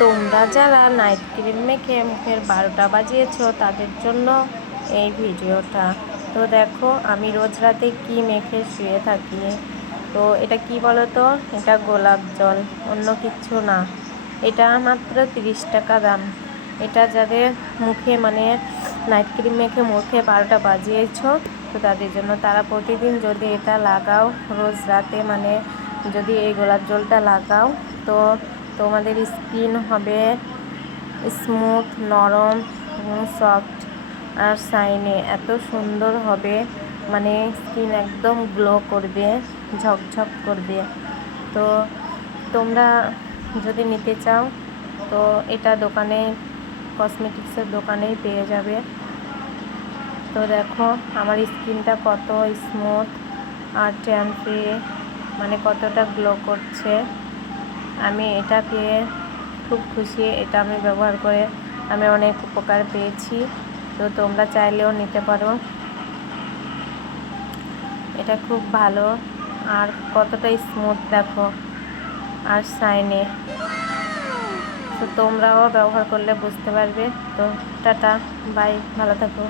তোমরা যারা night cream মেখে মুখের 12টা বাজিয়েছো তাদের জন্য এই ভিডিওটা। তো দেখো আমি রোজ রাতে কি মেখে শুয়ে থাকি। তো এটা কি বলো তো, এটা গোলাপ জল, অন্য কিচ্ছু না। এটা মাত্র 30 টাকা দাম। এটা যাদের মুখে নাইট ক্রিম মেখে মুখে 12টা বাজিয়েছো তো তাদের জন্য, তারা প্রতিদিন যদি এটা লাগাও রোজ রাতে, যদি এই গোলাপ জলটা লাগাও তো তোমাদের স্কিন হবে স্মুথ, নরম এবং সফট আর শাইনি, এত সুন্দর হবে, স্কিন একদম গ্লো করবে, ঝকঝক করবে। তো তোমরা যদি নিতে চাও তো এটা দোকানে, কসমেটিক্সের দোকানেই পেয়ে যাবে। তো দেখো আমার স্কিনটা কত স্মুথ আর ট্যান ফ্রি, কতটা গ্লো করছে। আমি এটা পেয়ে খুব খুশি। এটা আমি ব্যবহার করে আমি অনেক উপকার পেয়েছি। তো তোমরা চাইলেও নিতে পারো। এটা খুব ভালো আর কতটা স্মুথ দেখো আর শাইনি। তো তোমরাও ব্যবহার করলে বুঝতে পারবে। তো টাটা, বাই, ভালো থাকো।